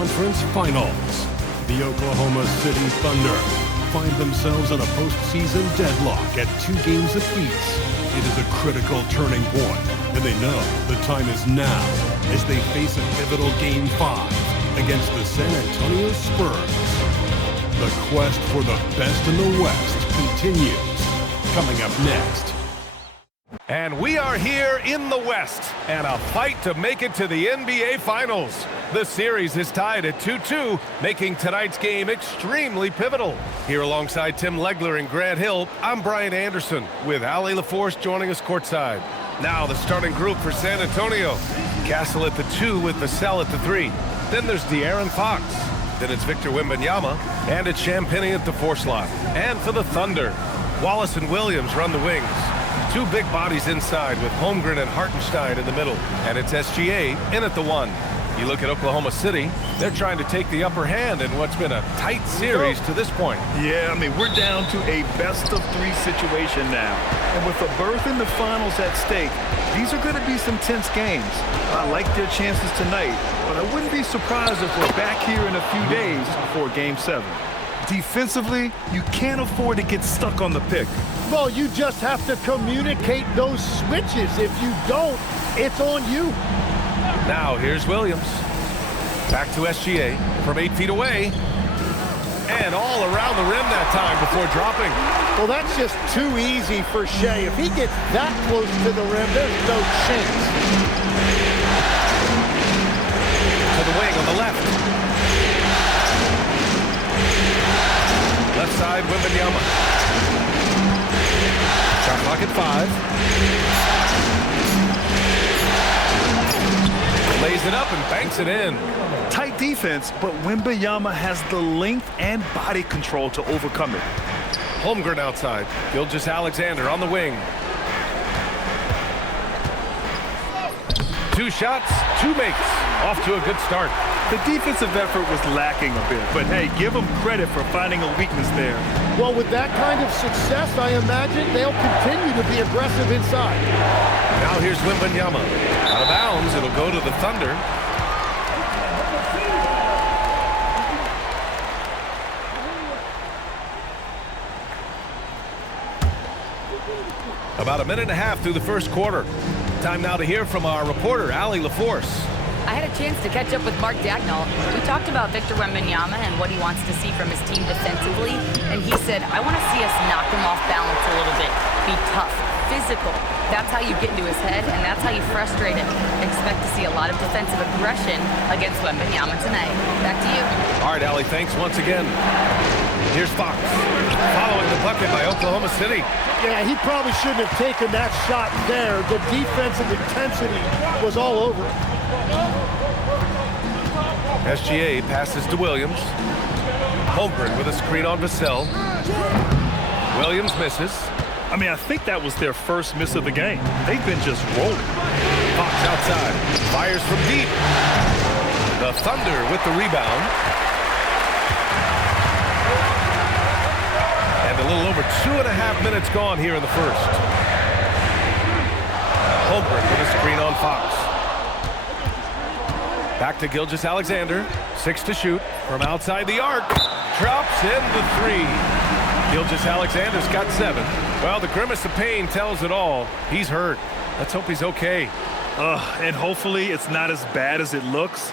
Conference Finals. The Oklahoma City Thunder find themselves in a postseason deadlock at 2 games apiece. It is a critical turning point, and they know the time is now as they face a pivotal Game 5 against the San Antonio Spurs. The quest for the best in the West continues. Coming up next. And we are here in the West, and a fight to make it to the NBA Finals. The series is tied at 2-2, making tonight's game extremely pivotal. Here alongside Tim Legler and Grant Hill, I'm Brian Anderson, with Allie LaForce joining us courtside. Now the starting group for San Antonio. Castle at the 2 with Vassell at the 3. Then there's De'Aaron Fox. Then it's Victor Wembanyama, and it's Champagnie at the 4 slot. And for the Thunder, Wallace and Williams run the wings. 2 big bodies inside with Holmgren and Hartenstein in the middle. And it's SGA in at the 1. You look at Oklahoma City, they're trying to take the upper hand in what's been a tight series to this point. Yeah, I mean, we're down to a best-of-3 situation now. And with a berth in the finals at stake, these are going to be some tense games. I like their chances tonight, but I wouldn't be surprised if we're back here in a few days for Game 7. Defensively, you can't afford to get stuck on the pick. Well, you just have to communicate those switches. If you don't, it's on you. Now here's Williams. Back to SGA from 8 feet away. And all around the rim that time before dropping. Well, that's just too easy for Shea. If he gets that close to the rim, there's no chance. To the wing on the left. Left side, Wembanyama. Shot clock at 5. Lays it up and banks it in. Tight defense, but Wembanyama has the length and body control to overcome it. Holmgren outside. Gilgeous-Alexander on the wing. 2 shots, 2 makes. Off to a good start. The defensive effort was lacking a bit, but hey, give them credit for finding a weakness there. Well, with that kind of success, I imagine they'll continue to be aggressive inside. Now here's Wembanyama. Out of bounds, it'll go to the Thunder. About a minute and a half through the first quarter. Time now to hear from our reporter, Allie LaForce. I had a chance to catch up with Mark Dagnall. We talked about Victor Wembanyama and what he wants to see from his team defensively, and he said, I want to see us knock him off balance a little bit, be tough, physical. That's how you get into his head, and that's how you frustrate him. Expect to see a lot of defensive aggression against Wembanyama tonight. Back to you. All right, Allie, thanks once again. Here's Fox, following the bucket by Oklahoma City. Yeah, he probably shouldn't have taken that shot there. The defensive intensity was all over it. SGA passes to Williams. Holmgren with a screen on Vassell. Williams misses. I mean, I think that was their first miss of the game. They've been just rolling. Fox outside. Fires from deep. The Thunder with the rebound. And a little over 2.5 minutes gone here in the first. Holmgren with a screen on Fox. Back to Gilgeous-Alexander. 6 to shoot from outside the arc. Drops in the 3. Gilgeous-Alexander's got 7. Well, the grimace of pain tells it all. He's hurt. Let's hope he's okay. And hopefully it's not as bad as it looks.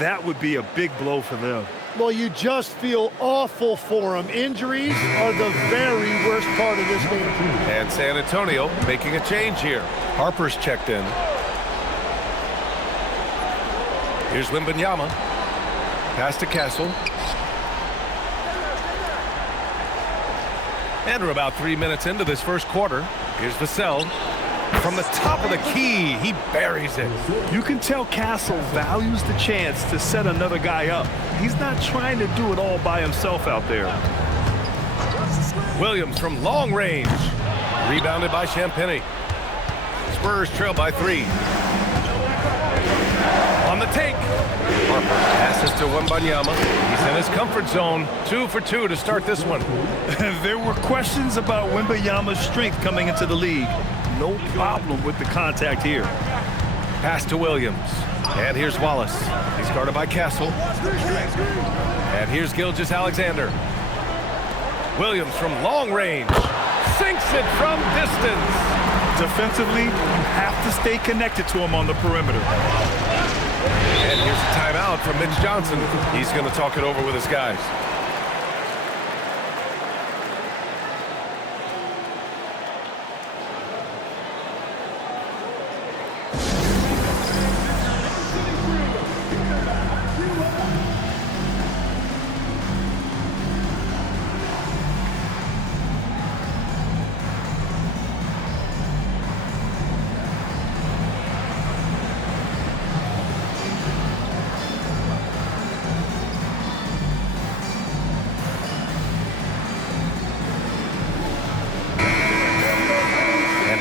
That would be a big blow for them. Well, you just feel awful for him. Injuries are the very worst part of this game. And San Antonio making a change here. Harper's checked in. Here's Wembanyama. Pass to Castle. And we're about 3 minutes into this first quarter. Here's Vassell. From the top of the key, he buries it. You can tell Castle values the chance to set another guy up. He's not trying to do it all by himself out there. Williams from long range. Rebounded by Champagnie. Spurs trail by 3. On the take. Harper passes to Wembanyama. He's in his comfort zone. 2 for 2 to start this one. There were questions about Wembanyama's strength coming into the league. No problem with the contact here. Pass to Williams. And here's Wallace. He's guarded by Castle. And here's Gilgeous-Alexander. Williams from long range. Sinks it from distance. Defensively, you have to stay connected to him on the perimeter. And here's a timeout from Mitch Johnson. He's going to talk it over with his guys.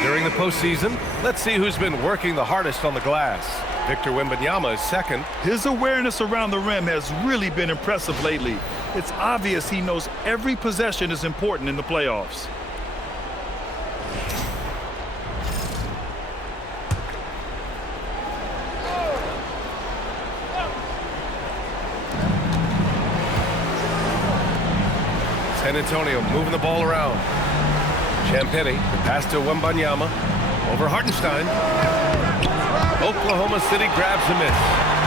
During the postseason, let's see who's been working the hardest on the glass. Victor Wembanyama is second. His awareness around the rim has really been impressive lately. It's obvious he knows every possession is important in the playoffs. San Antonio moving the ball around. Champagnie, pass to Wembanyama, over Hartenstein. Oklahoma City grabs a miss.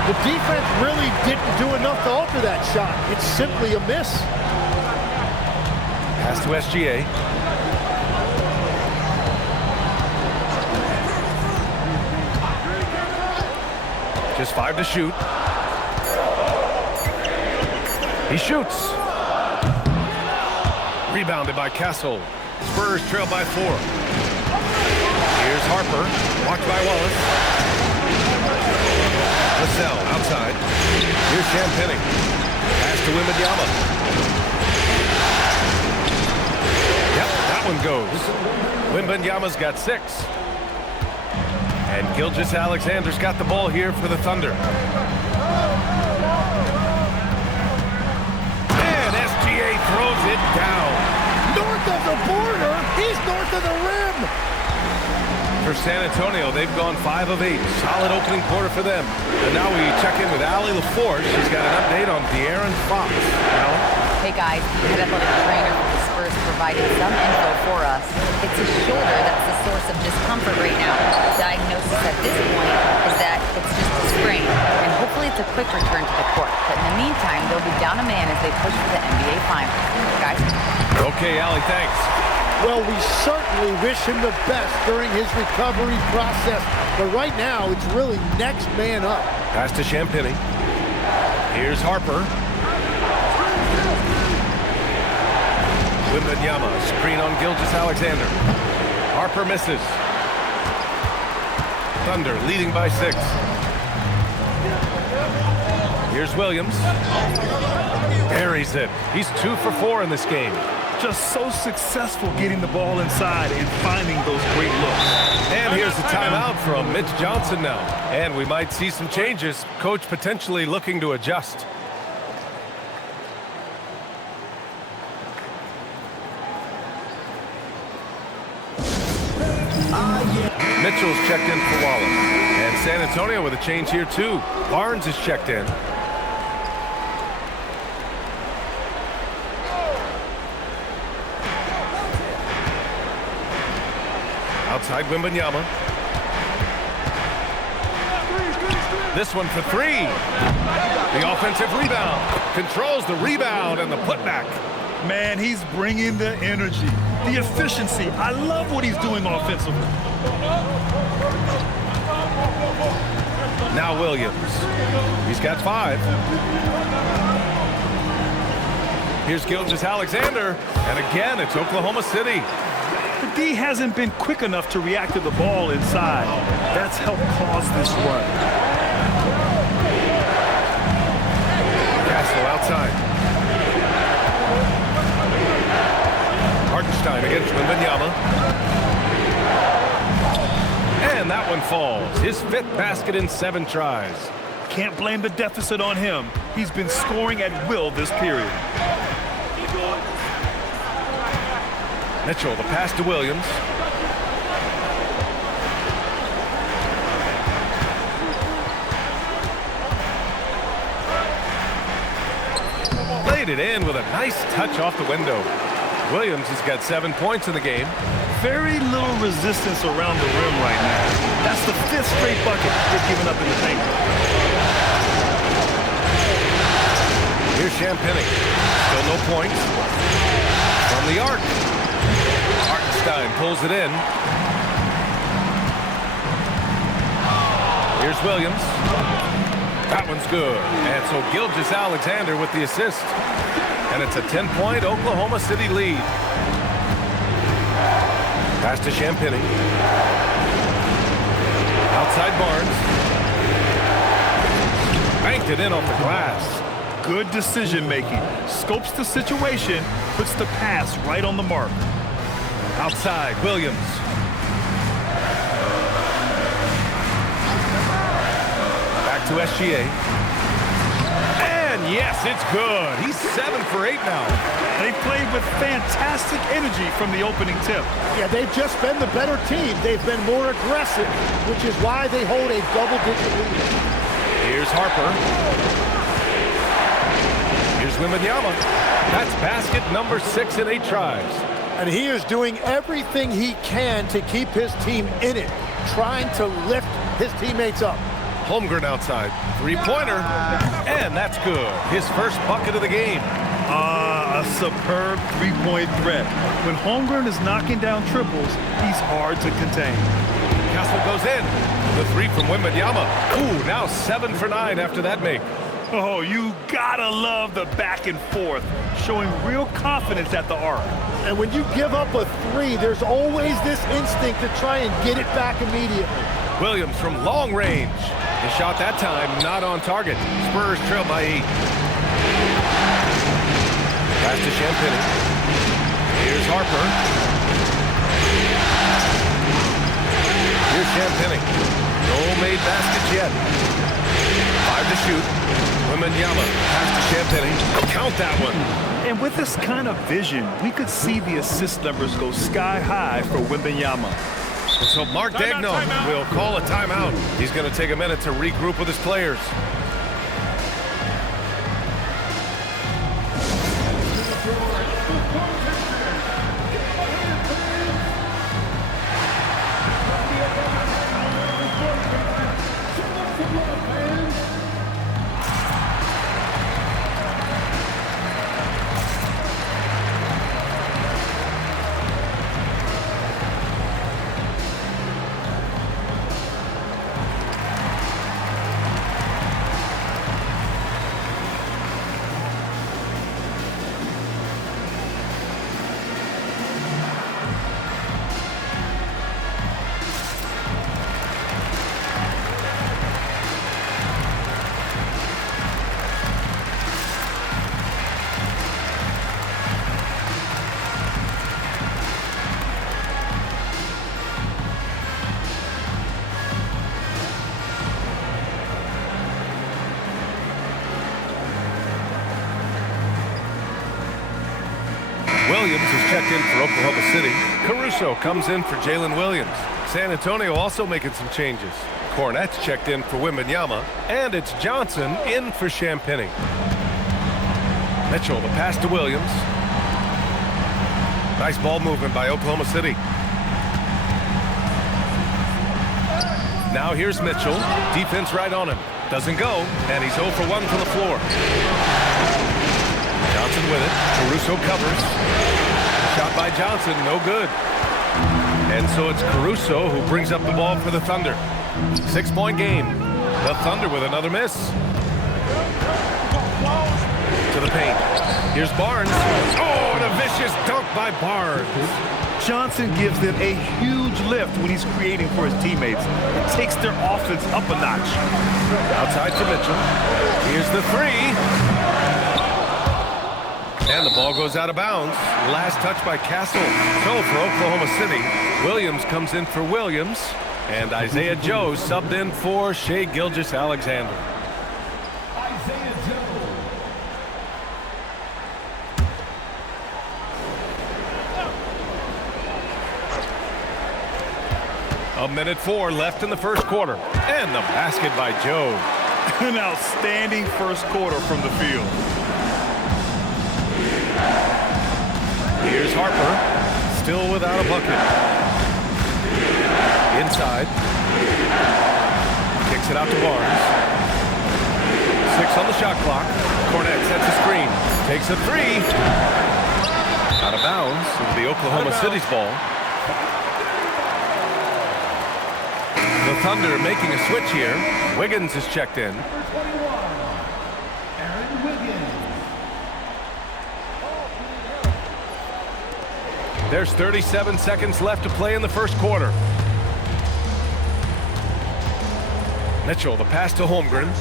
The defense really didn't do enough to alter that shot. It's simply a miss. Pass to SGA. Just 5 to shoot. He shoots. Rebounded by Castle. Spurs trail by 4. Here's Harper, blocked by Wallace. Vassell outside. Here's Champagnie. Pass to Wembanyama. Yep, that one goes. Wembanyama's got 6. And Gilgeous-Alexander's got the ball here for the Thunder. And SGA throws it down. North of the border, he's north of the rim. For San Antonio, they've gone 5 of 8. Solid opening quarter for them. And now we check in with Allie LaForge. She's got an update on De'Aaron Fox. Allie? Hey guys, the head athletic trainer for the Spurs provided some info for us. It's his shoulder that's the source of discomfort right now. The diagnosis at this point is that it's just a sprain, and hopefully it's a quick return to the court. But in the meantime, they'll be down a man as they push for the NBA Finals. Guys? Okay, Allie, thanks. Well, we certainly wish him the best during his recovery process. But right now, it's really next man up. Pass to Champagnie. Here's Harper. Wembanyama, screen on Gilgeous-Alexander. Harper misses. Thunder leading by 6. Here's Williams. Buries it. He's 2 for 4 in this game. Just so successful getting the ball inside and finding those great looks. And here's the timeout from Mitch Johnson now. And we might see some changes. Coach potentially looking to adjust. Mitchell's checked in for Wallace. And San Antonio with a change here too. Barnes is checked in. Outside Wembanyama. This one for 3. The offensive rebound. Controls the rebound and the putback. Man, he's bringing the energy, the efficiency. I love what he's doing offensively. Now Williams. He's got 5. Here's Gilgeous-Alexander. And again, it's Oklahoma City. The D hasn't been quick enough to react to the ball inside. That's helped cause this run. Castle outside. Hartenstein against Wembanyama. And that one falls. His 5th basket in 7 tries. Can't blame the deficit on him. He's been scoring at will this period. Mitchell, the pass to Williams. tied it in with a nice touch off the window. Williams has got 7 points in the game. Very little resistance around the rim right now. That's the 5th straight bucket they've given up in the paint. Here's Champagny. Still no points. From the arc. Hartenstein pulls it in. Here's Williams. That one's good. And so Gilgeous-Alexander with the assist. And it's a 10-point Oklahoma City lead. Pass to Champagny. Outside Barnes. Banked it in off the glass. Good decision-making. Scopes the situation, puts the pass right on the mark. Outside, Williams. Back to SGA. And yes, it's good. He's 7 for 8 now. They played with fantastic energy from the opening tip. Yeah, they've just been the better team. They've been more aggressive, which is why they hold a double-digit lead. Here's Harper. Here's Wembanyama. That's basket number 6 in 8 tries. And he is doing everything he can to keep his team in it, trying to lift his teammates up. Holmgren outside. Three-pointer. And that's good. His first bucket of the game. A superb three-point threat. When Holmgren is knocking down triples, he's hard to contain. Castle goes in. The three from Wembanyama. Ooh, now 7 for 9 after that make. Oh, you gotta love the back and forth, showing real confidence at the arc. And when you give up a three, there's always this instinct to try and get it back immediately. Williams from long range. The shot that time not on target. Spurs trail by 8. Pass to Champagny. Here's Harper. Here's Champagny. No made baskets yet. 5 to shoot. Wembanyama pass to Champagny. Count that one. And with this kind of vision, we could see the assist numbers go sky high for Wembanyama. So Mark Daigneault will call a timeout. He's going to take a minute to regroup with his players. Williams is checked in for Oklahoma City. Caruso comes in for Jalen Williams. San Antonio also making some changes. Cornette's checked in for Wembanyama. And it's Johnson in for Champagny. Mitchell, the pass to Williams. Nice ball movement by Oklahoma City. Now here's Mitchell. Defense right on him. Doesn't go, and he's 0 for 1 from the floor. Johnson with it. Caruso covers. Shot by Johnson, no good. And so it's Caruso who brings up the ball for the Thunder. 6-point game. The Thunder with another miss. To the paint. Here's Barnes. Oh, and a vicious dunk by Barnes. Johnson gives them a huge lift when he's creating for his teammates. It takes their offense up a notch. Outside to Mitchell. Here's the three. And the ball goes out of bounds. Last touch by Castle. So for Oklahoma City, Williams comes in for Williams. And Isaiah Joe subbed in for Shai Gilgeous-Alexander. A minute 4 left in the first quarter. And the basket by Joe. An outstanding first quarter from the field. Harper, still without a bucket. Inside. Kicks it out to Barnes. 6 on the shot clock. Cornette sets a screen. Takes a three. Out of bounds. It'll be Oklahoma City's ball. The Thunder making a switch here. Wiggins is checked in. There's 37 seconds left to play in the first quarter. Mitchell, the pass to Holmgren.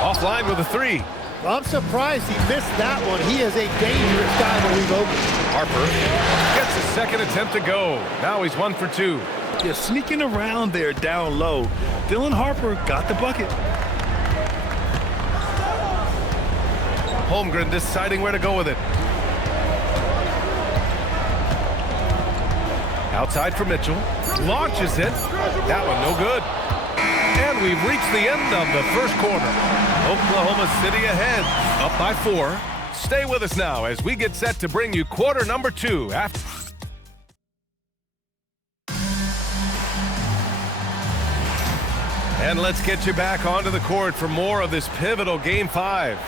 Offline with a three. I'm surprised he missed that one. He is a dangerous guy to leave open. Harper gets his second attempt to go. Now he's 1 for 2. You're sneaking around there down low. Dylan Harper got the bucket. Holmgren deciding where to go with it. Outside for Mitchell. Launches it. That one no good. And we've reached the end of the first quarter. Oklahoma City ahead, up by 4. Stay with us now as we get set to bring you quarter number 2 after. And let's get you back onto the court for more of this pivotal Game 5.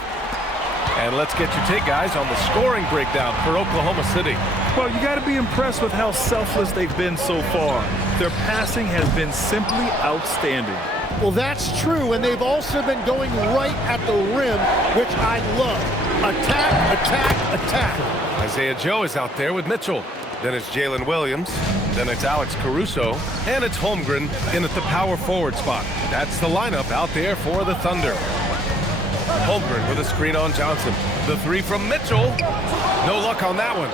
And let's get your take, guys, on the scoring breakdown for Oklahoma City. Well, you got to be impressed with how selfless they've been so far. Their passing has been simply outstanding. Well, that's true, and they've also been going right at the rim, which I love. Attack, attack, attack. Isaiah Joe is out there with Mitchell. Then it's Jalen Williams. Then it's Alex Caruso. And it's Holmgren in at the power forward spot. That's the lineup out there for the Thunder. Holmgren with a screen on Johnson. The three from Mitchell. No luck on that one.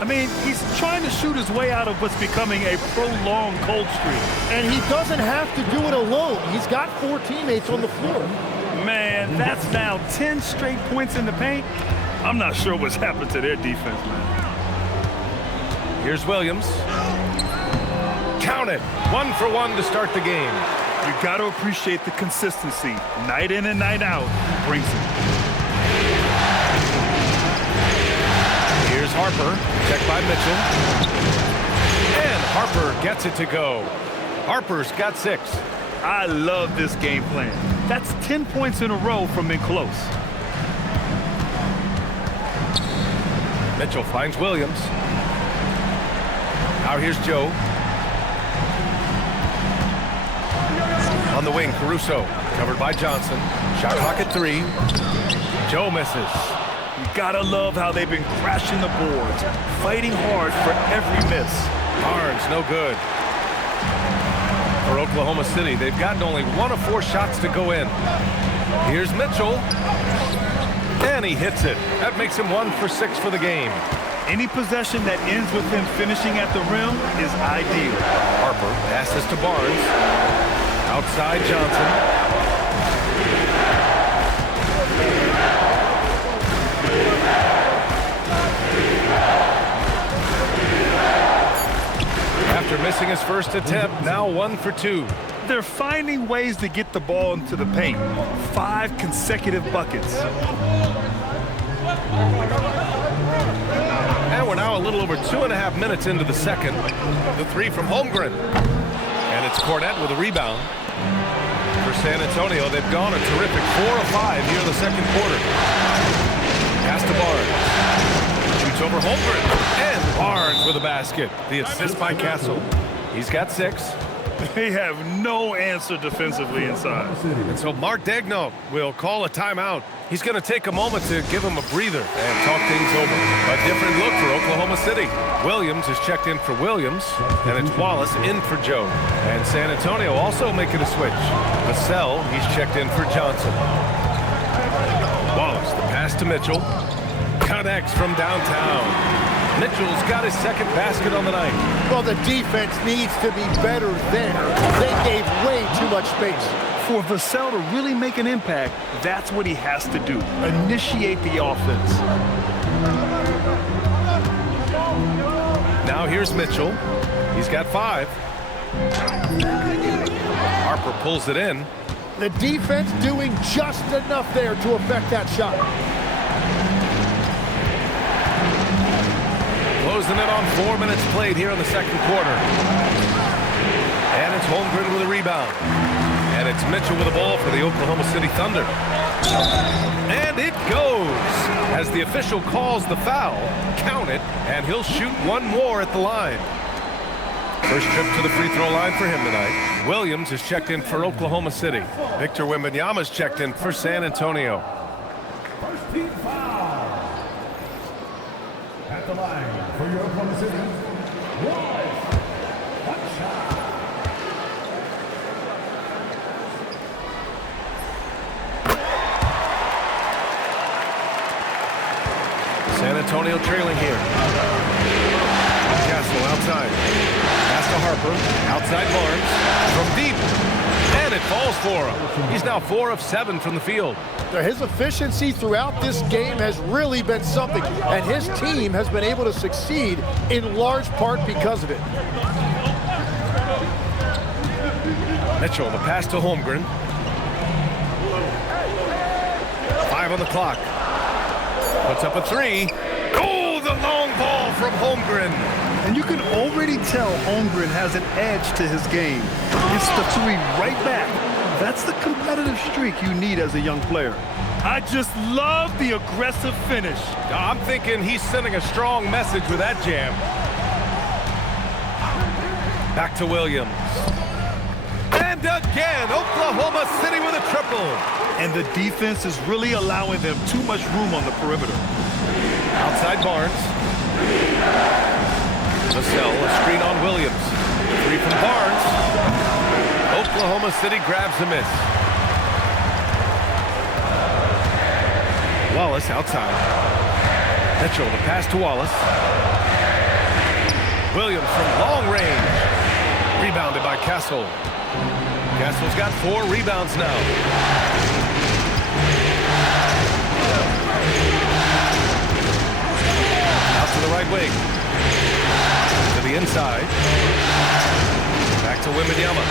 I mean, he's trying to shoot his way out of what's becoming a prolonged cold streak. And he doesn't have to do it alone. He's got 4 teammates on the floor. Man, that's now 10 straight points in the paint. I'm not sure what's happened to their defense, man. Here's Williams. Count it. 1 for 1 to start the game. You got to appreciate the consistency. Night in and night out, he brings it. Here's Harper, checked by Mitchell. And Harper gets it to go. Harper's got 6. I love this game plan. That's 10 points in a row from in close. Mitchell finds Williams. Now here's Joe. On the wing, Caruso, covered by Johnson. Shot clock at 3. Joe misses. You gotta love how they've been crashing the boards, fighting hard for every miss. Barnes, no good. For Oklahoma City, they've gotten only 1 of 4 shots to go in. Here's Mitchell. And he hits it. That makes him 1 for 6 for the game. Any possession that ends with him finishing at the rim is ideal. Harper passes to Barnes. Outside Johnson. After missing his first attempt, now 1 for 2. They're finding ways to get the ball into the paint. 5 consecutive buckets. And we're now a little over 2.5 minutes into the second. The three from Holmgren. And it's Cornette with a rebound. For San Antonio, they've gone a terrific 4 of 5 here in the second quarter. Pass to Barnes. Shoots over Holmgren. And Barnes with a basket. The assist by Castle. He's got 6. They have no answer defensively inside. And so Mark Daigneault will call a timeout. He's going to take a moment to give him a breather and talk things over. A different look for Oklahoma City. Williams is checked in for Williams, and it's Wallace in for Joe. And San Antonio also making a switch. Vassell, he's checked in for Johnson. Wallace, the pass to Mitchell. Connects from downtown. Mitchell's got his second basket on the night. Well, the defense needs to be better there. They gave way too much space. For Vassell to really make an impact, that's what he has to do. Initiate the offense. Now here's Mitchell. He's got 5. Harper pulls it in. The defense doing just enough there to affect that shot. Closing in on 4 minutes played here in the second quarter. And it's Holmgren with a rebound. And it's Mitchell with the ball for the Oklahoma City Thunder. And it goes. As the official calls the foul, count it, and he'll shoot one more at the line. First trip to the free throw line for him tonight. Williams is checked in for Oklahoma City. Victor Wembanyama's checked in for San Antonio. First team foul. At the line for your Oklahoma City. One shot. San Antonio trailing here. Castle outside. Pass to Harper. Outside Barnes. From deep. And it falls for him. He's now 4 of 7 from the field. His efficiency throughout this game has really been something, and his team has been able to succeed in large part because of it. Mitchell, the pass to Holmgren. 5 on the clock. Puts up a 3. Oh, the long ball from Holmgren. And you can already tell Holmgren has an edge to his game. It's the 3 right back. That's the competitive streak you need as a young player. I just love the aggressive finish. I'm thinking he's sending a strong message with that jam. Back to Williams. And again, Oklahoma City with a triple. And the defense is really allowing them too much room on the perimeter. Outside Barnes. Vassell, a screen on Williams. 3 from Barnes. Oklahoma City grabs a miss. Wallace outside. Mitchell, the pass to Wallace. Williams from long range. Rebounded by Castle. Castle's got 4 rebounds now. Out to the right wing. To the inside. Back to Wembanyama.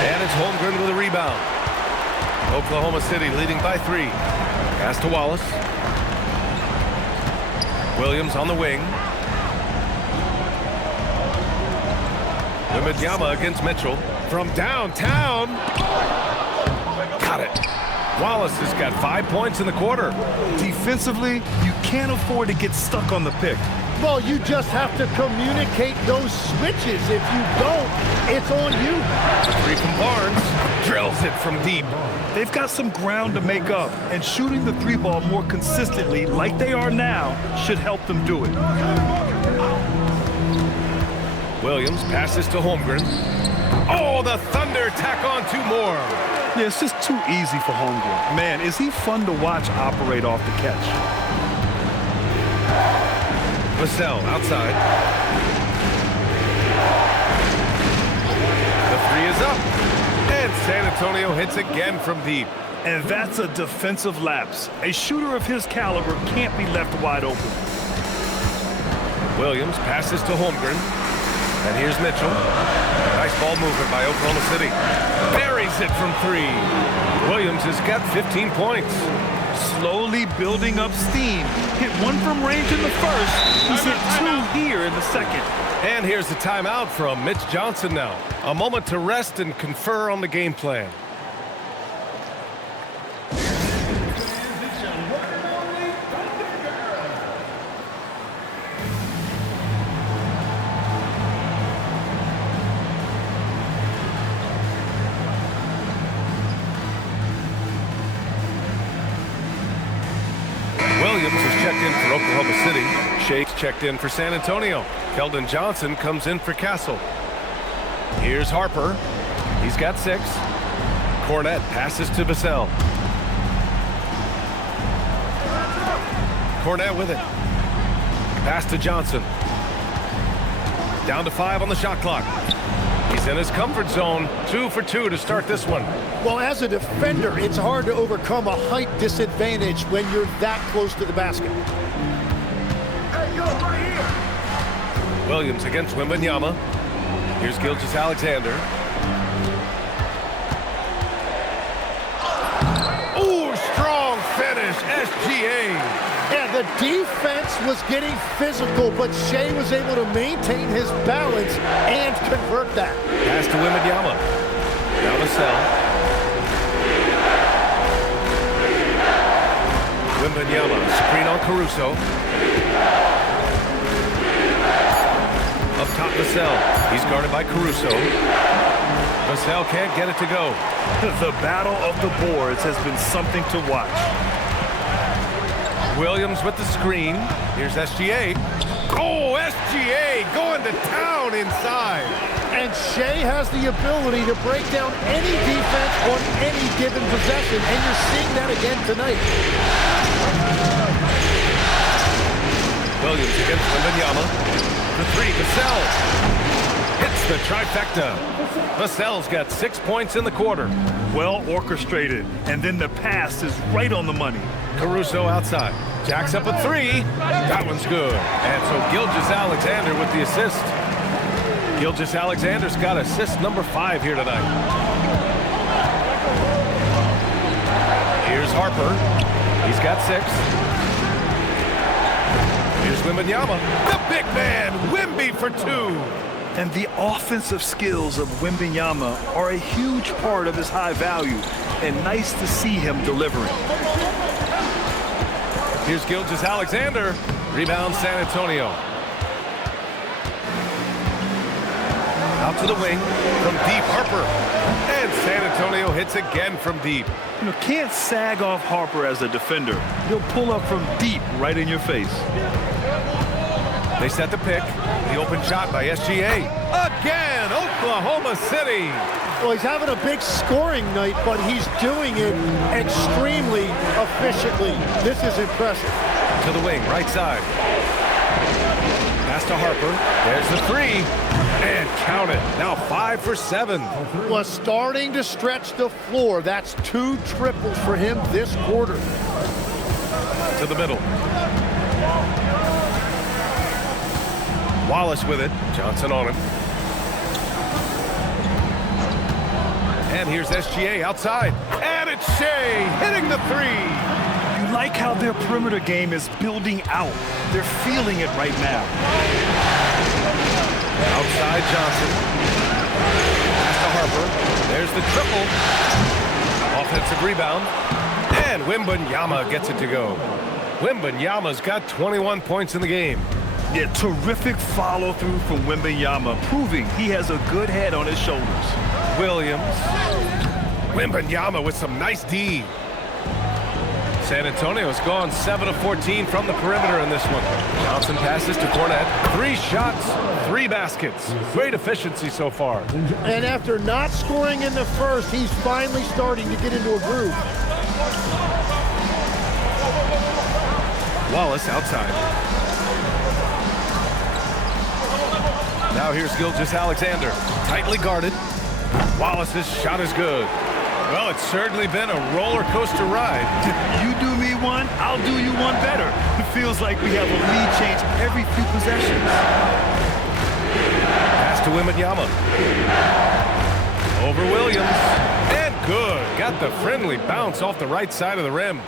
And it's Holmgren with a rebound. Oklahoma City leading by 3. Pass to Wallace. Williams on the wing. Wembanyama against Mitchell. From downtown. Got it. Wallace has got 5 points in the quarter. Defensively, you can't afford to get stuck on the pick. Well, you just have to communicate those switches. If you don't, it's on you. 3 from Barnes. Drills it from deep. They've got some ground to make up, and shooting the 3 ball more consistently like they are now should help them do it. Williams passes to Holmgren. Oh, the Thunder tack on 2 more. Yeah, it's just too easy for Holmgren. Man, is he fun to watch operate off the catch. Vassell outside. The 3 is up. And San Antonio hits again from deep. And that's a defensive lapse. A shooter of his caliber can't be left wide open. Williams passes to Holmgren. And here's Mitchell. Nice ball movement by Oklahoma City. Buries it from 3. Williams has got 15 points. Slowly building up steam. Hit 1 from range in the first. He's hit 2 here in the second. And here's the timeout from Mitch Johnson now. A moment to rest and confer on the game plan. Williams is checked in for Oklahoma City. Shake's checked in for San Antonio. Keldon Johnson comes in for Castle. Here's Harper. He's got 6. Cornette passes to Vassell. Cornette with it. Pass to Johnson. Down to 5 on the shot clock. He's in his comfort zone. 2 for 2 to start this one. Well, as a defender, it's hard to overcome a height disadvantage when you're that close to the basket. Hey, yo, right here. Williams against Wembanyama. Here's Gilgeous-Alexander. Ooh, strong finish. SGA. Yeah, the defense was getting physical, but Shea was able to maintain his balance and convert that. Pass to Wembanyama. Now to Sell. Wembanyama, screen on Caruso. Up top to Sell. He's guarded by Caruso. Vassell can't get it to go. The battle of the boards has been something to watch. Williams with the screen. Here's SGA. Oh, SGA going to town inside. And Shea has the ability to break down any defense on any given possession, and you're seeing that again tonight. Williams against Wembanyama. The three, Vassell. Hits the trifecta. Vassell's got 6 points in the quarter. Well orchestrated, and then the pass is right on the money. Caruso outside. Jacks up a three. That one's good. And so Gilgeous-Alexander with the assist. Gilgeous-Alexander's got assist number 5 here tonight. Here's Harper. He's got 6. Here's Wembanyama. The big man, Wemby for 2. And the offensive skills of Wembanyama are a huge part of his high value, and nice to see him delivering. Here's Gilgeous-Alexander. Rebound San Antonio. Out to the wing from deep, Harper. And San Antonio hits again from deep. You know, can't sag off Harper as a defender. He'll pull up from deep right in your face. They set the pick. The open shot by SGA. Again, Oklahoma City. Well, he's having a big scoring night, but he's doing it extremely efficiently. This is impressive. To the wing, right side. Pass to Harper. There's the three. And count it. Now 5 for 7. Was starting to stretch the floor. That's 2 triples for him this quarter. To the middle. Wallace with it. Johnson on him. And here's SGA outside. And it's Shea hitting the three. You like how their perimeter game is building out. They're feeling it right now. Outside Johnson. Pass to Harper. There's the triple. Offensive rebound. And Wembanyama gets it to go. Wembanyama's got 21 points in the game. Yeah, terrific follow-through from Wembanyama, proving he has a good head on his shoulders. Williams. Wembanyama with some nice D. San Antonio's gone 7 of 14 from the perimeter in this one. Johnson passes to Cornette. 3 shots, 3 baskets. Great efficiency so far. And after not scoring in the first, he's finally starting to get into a groove. Wallace outside. Now here's Gilgeous-Alexander, tightly guarded. Wallace's shot is good. Well, it's certainly been a roller coaster ride. You do me one, I'll do you one better. It feels like we have a lead change every few possessions. Pass to Wembanyama. Over Williams. And good. Got the friendly bounce off the right side of the rim.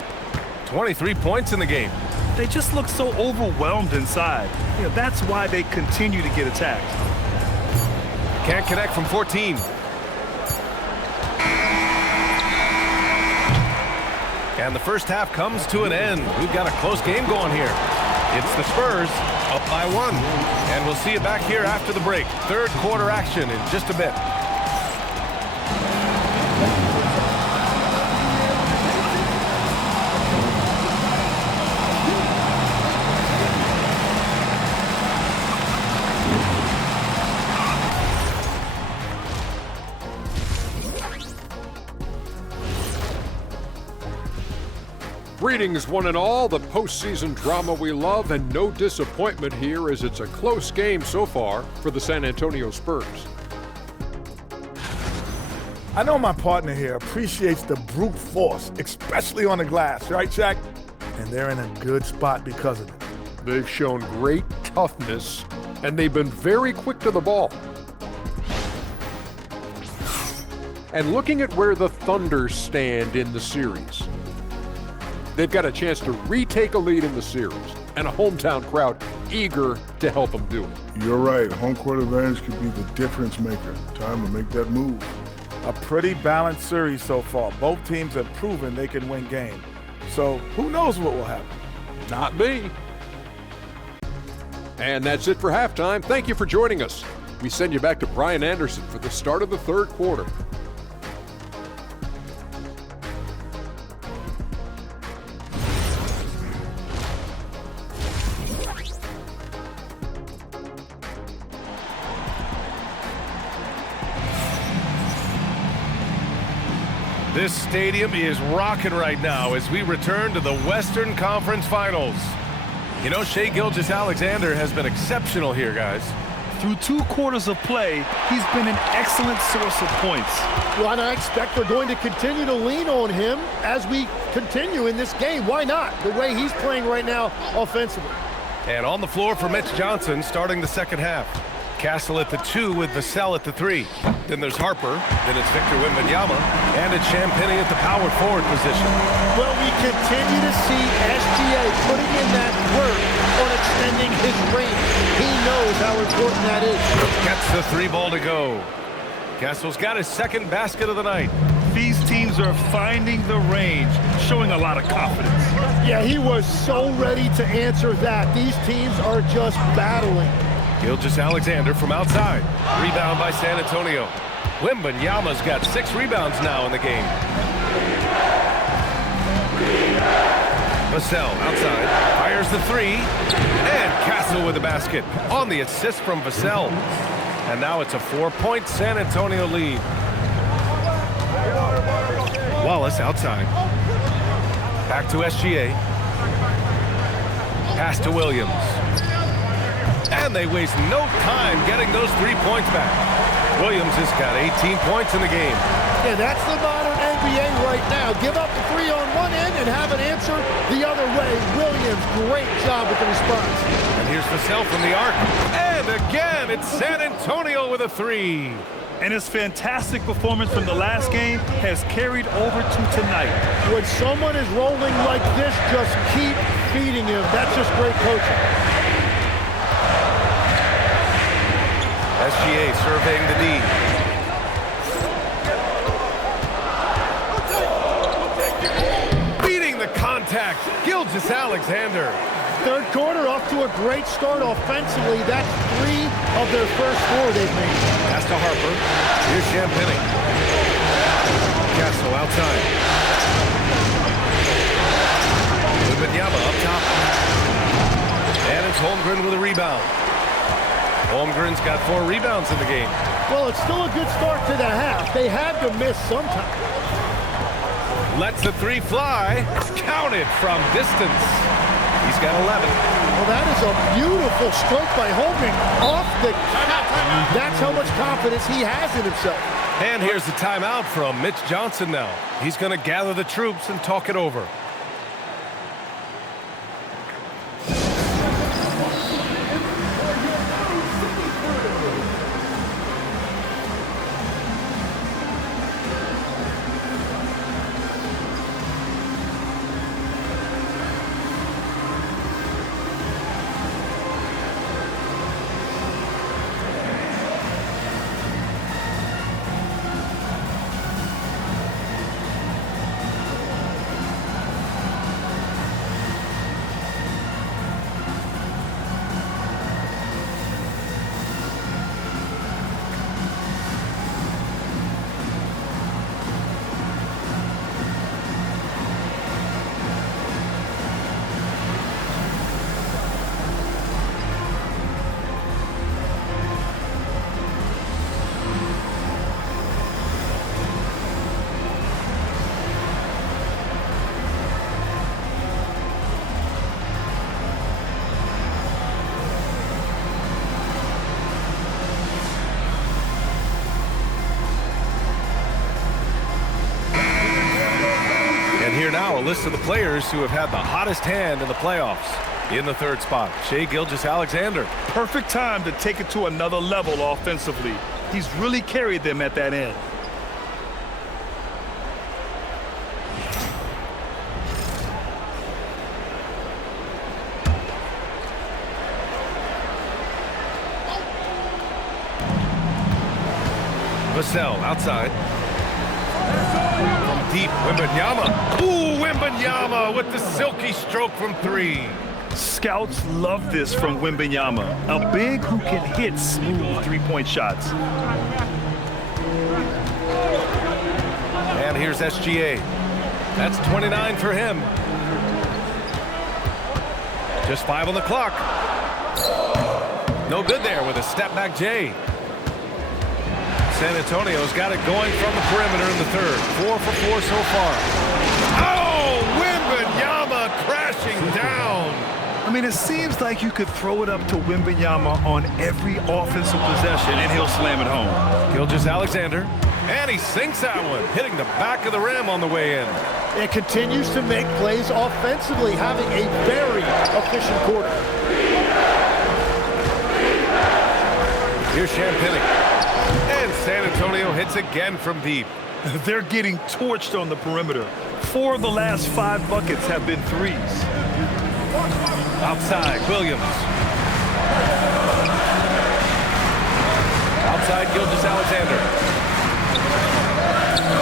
23 points in the game. They just look so overwhelmed inside. You know, that's why they continue to get attacked. Can't connect from 14. And the first half comes to an end. We've got a close game going here. It's the Spurs up by 1. And we'll see you back here after the break. Third quarter action in just a bit. Greetings, one and all. The postseason drama we love, and no disappointment here as it's a close game so far for the San Antonio Spurs. I know my partner here appreciates the brute force, especially on the glass, right, Shaq? And they're in a good spot because of it. They've shown great toughness, and they've been very quick to the ball. And looking at where the Thunder stand in the series, they've got a chance to retake a lead in the series, and a hometown crowd eager to help them do it. You're right. Home court advantage could be the difference maker. Time to make that move. A pretty balanced series so far. Both teams have proven they can win games. So who knows what will happen? Not me. And that's it for halftime. Thank you for joining us. We send you back to Brian Anderson for the start of the third quarter. This stadium is rocking right now as we return to the Western Conference Finals. You know, Shai Gilgeous-Alexander has been exceptional here, guys. Through 2 quarters of play, he's been an excellent source of points. Well, and I expect they're going to continue to lean on him as we continue in this game. Why not? The way he's playing right now offensively. And on the floor for Mitch Johnson starting the second half. Castle at the 2 with Vassell at the 3. Then there's Harper, then it's Victor Wembanyama, and it's Champagnie at the power forward position. Well, we continue to see SGA putting in that work on extending his range. He knows how important that is. Gets the 3 ball to go. Castle's got his second basket of the night. These teams are finding the range, showing a lot of confidence. Yeah, he was so ready to answer that. These teams are just battling. Gilgeous-Alexander from outside. Rebound by San Antonio. Wembanyama's got 6 rebounds now in the game. Vassell outside. Fires the 3. And Castle with the basket on the assist from Vassell. And now it's a 4-point San Antonio lead. Wallace outside. Back to SGA. Pass to Williams. And they waste no time getting those 3 points back. Williams has got 18 points in the game. Yeah, that's the modern NBA right now. Give up the 3 on one end and have an answer the other way. Williams, great job with the response. And here's Vassell from the arc. And again, it's San Antonio with a 3. And his fantastic performance from the last game has carried over to tonight. When someone is rolling like this, just keep feeding him. That's just great coaching. SGA surveying the D. Beating the contact, Gilgeous-Alexander. Third quarter off to a great start offensively. That's 3 of their first 4 they've made. Pass to Harper. Here's Champagnie. Castle outside. Wembanyama up top. And it's Holmgren with a rebound. Holmgren's got 4 rebounds in the game. Well, it's still a good start to the half. They had to miss sometime. Lets the 3 fly. Counted from distance. He's got 11. Well, that is a beautiful stroke by Holmgren off the cap. That's how much confidence he has in himself. And here's the timeout from Mitch Johnson now. He's going to gather the troops and talk it over. Now a list of the players who have had the hottest hand in the playoffs. In the third spot, Shai Gilgeous-Alexander. Perfect time to take it to another level offensively. He's really carried them at that end. Vassell outside. From deep, Wembanyama. Ooh, Wembanyama with the silky stroke from three. Scouts love this from Wembanyama, a big who can hit smooth three-point shots. And here's SGA. That's 29 for him. Just 5 on the clock. No good there with a step-back J. San Antonio's got it going from the perimeter in the third. 4 for 4 so far. Oh, Wembanyama crashing down. I mean, it seems like you could throw it up to Wembanyama on every offensive possession, and he'll slam it home. Gilgeous-Alexander. And he sinks that one, hitting the back of the rim on the way in. It continues to make plays offensively, having a very efficient quarter. Here's Champagnie. And San Antonio hits again from deep. They're getting torched on the perimeter. 4 of the last 5 buckets have been threes. Outside, Williams. Outside, Gilgeous-Alexander.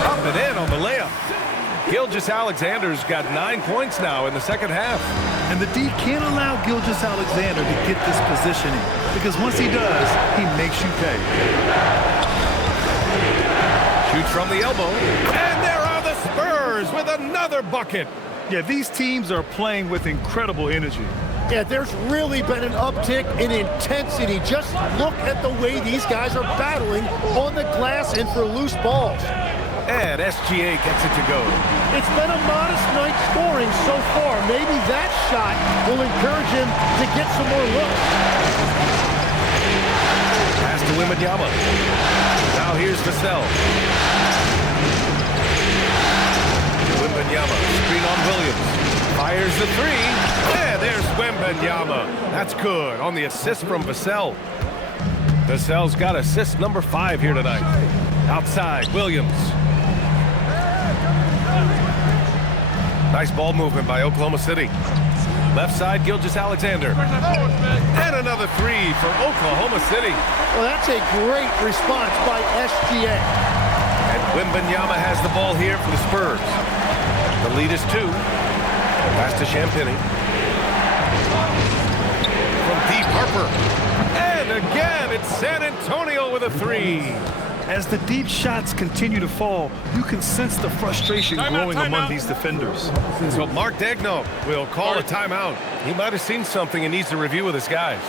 Up and in on the layup. Gilgeous-Alexander's got 9 points now in the second half. And the D can't allow Gilgeous-Alexander to get this positioning, because once he does, he makes you pay. Shoots from the elbow. And there are the Spurs with another bucket. Yeah, these teams are playing with incredible energy. Yeah, there's really been an uptick in intensity. Just look at the way these guys are battling on the glass and for loose balls. And SGA gets it to go. It's been a modest night scoring so far. Maybe that shot will encourage him to get some more looks. Pass to Wembanyama. Now here's Vassell. Wembanyama, screen on Williams. Fires the three. Yeah, there's Wembanyama. That's good on the assist from Vassell. Vassell's got assist number 5 here tonight. Outside, Williams. Nice ball movement by Oklahoma City. Left side, Gilgeous-Alexander. And another 3 for Oklahoma City. Well, that's a great response by SGA. And Wembanyama has the ball here for the Spurs. The lead is 2. Pass to Champagnie. From deep, Harper. And again, it's San Antonio with a 3. As the deep shots continue to fall, you can sense the frustration growing among these defenders. So Mark Daigneault will call a timeout. He might have seen something and needs to review with his guys.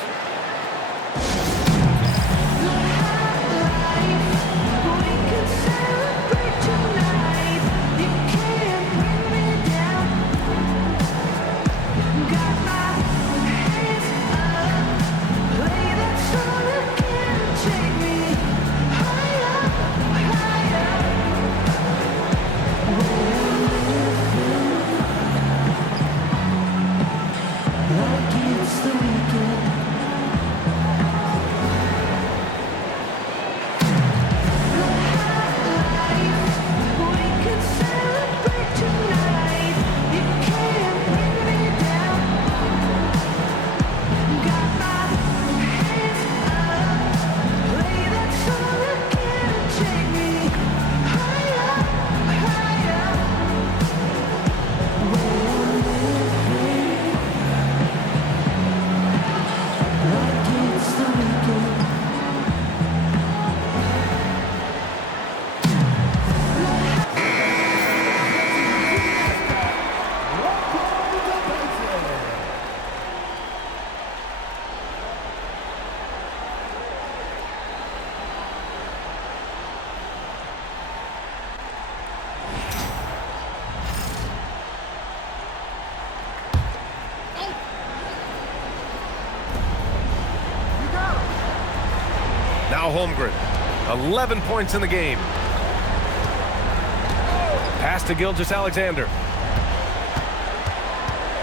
Now Holmgren, 11 points in the game. Pass to Gilgeous-Alexander.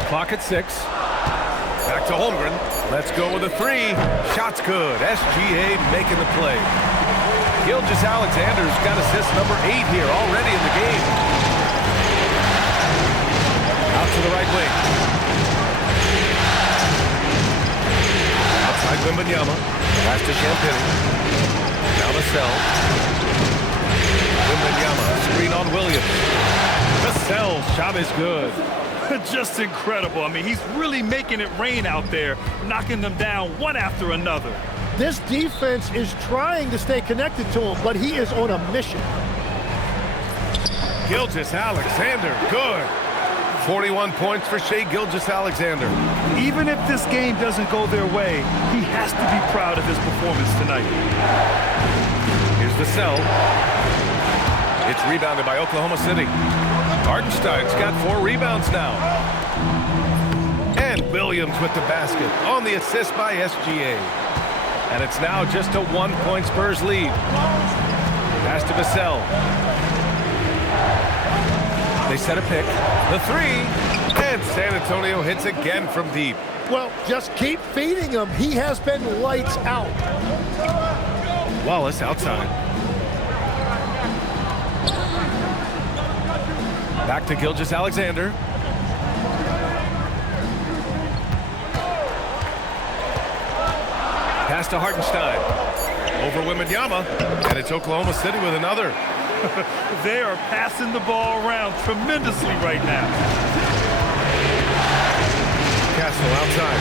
Clock at 6. Back to Holmgren. Let's go with a 3. Shot's good. SGA making the play. Gilgeous-Alexander's got assist number 8 here already in the game. Out to the right wing. Outside Wembanyama. Pass to Champagnie. Now Vassell. Shot is good. Just incredible. I mean, he's really making it rain out there, knocking them down one after another. This defense is trying to stay connected to him, but he is on a mission. Gilgeous-Alexander, good. 41 points for Shai Gilgeous-Alexander. Even if this game doesn't go their way, he has to be proud of his performance tonight. Here's the cell. It's rebounded by Oklahoma City. Hartenstein's got 4 rebounds now. And Williams with the basket on the assist by SGA. And it's now just a 1-point Spurs lead. Pass to Vassell. They set a pick. The 3. And San Antonio hits again from deep. Well, just keep feeding him. He has been lights out. Wallace outside. Back to Gilgeous-Alexander. Pass to Hartenstein. Over Wembanyama. And it's Oklahoma City with another. They are passing the ball around tremendously right now. Castle outside.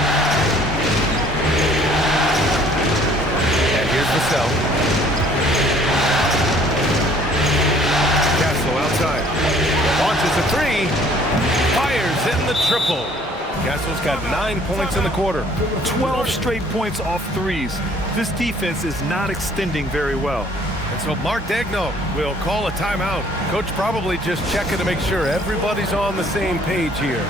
And here's Vassell. Castle outside. Launches a 3. Fires in the triple. Castle's got 9 points in the quarter. 12 straight points off threes. This defense is not extending very well. And so Mark Daigneault will call a timeout. Coach probably just checking to make sure everybody's on the same page here.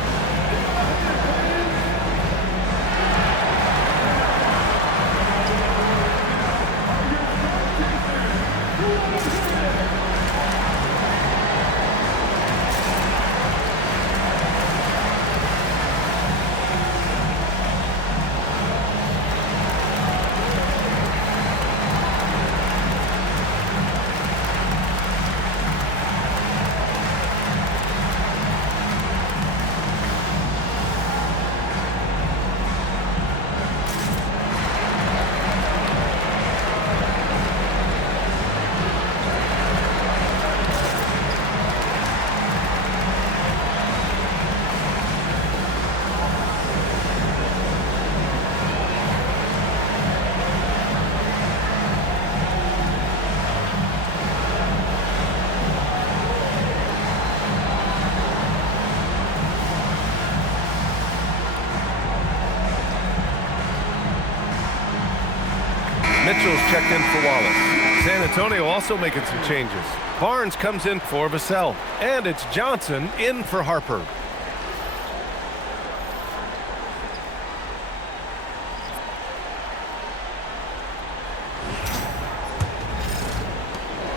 Mitchell's checked in for Wallace. San Antonio also making some changes. Barnes comes in for Vassell. And it's Johnson in for Harper.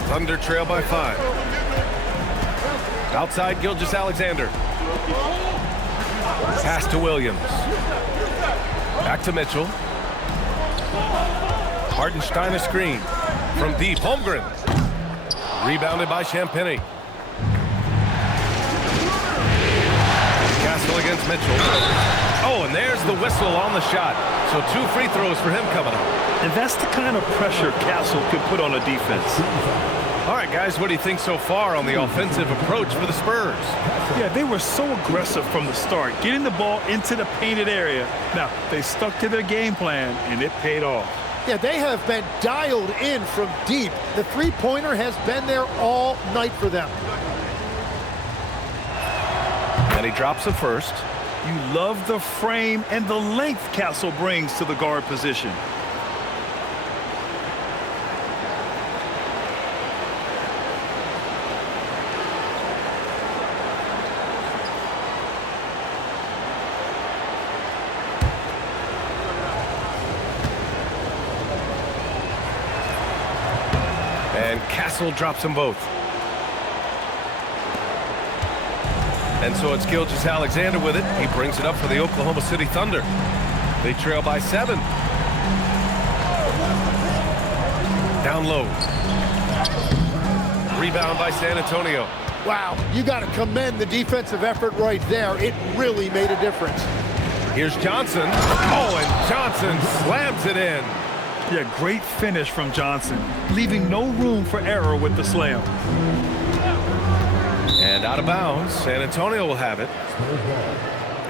Thunder trail by 5. Outside Gilgeous-Alexander. Pass to Williams. Back to Mitchell. Hartenstein a screen. From deep, Holmgren. Rebounded by Champagny. Castle against Mitchell. Oh, and there's the whistle on the shot. So 2 free throws for him coming up. And that's the kind of pressure Castle could put on a defense. All right, guys, what do you think so far on the offensive approach for the Spurs? Yeah, they were so aggressive from the start, getting the ball into the painted area. Now, they stuck to their game plan, and it paid off. Yeah, they have been dialed in from deep. The three-pointer has been there all night for them. And he drops the first. You love the frame and the length Castle brings to the guard position. And Castle drops them both. And so it's Gilgeous-Alexander with it. He brings it up for the Oklahoma City Thunder. They trail by 7. Down low. Rebound by San Antonio. Wow, you got to commend the defensive effort right there. It really made a difference. Here's Johnson. Oh, and Johnson slams it in. Yeah, great finish from Johnson, leaving no room for error with the slam. And Out of bounds. San Antonio will have it.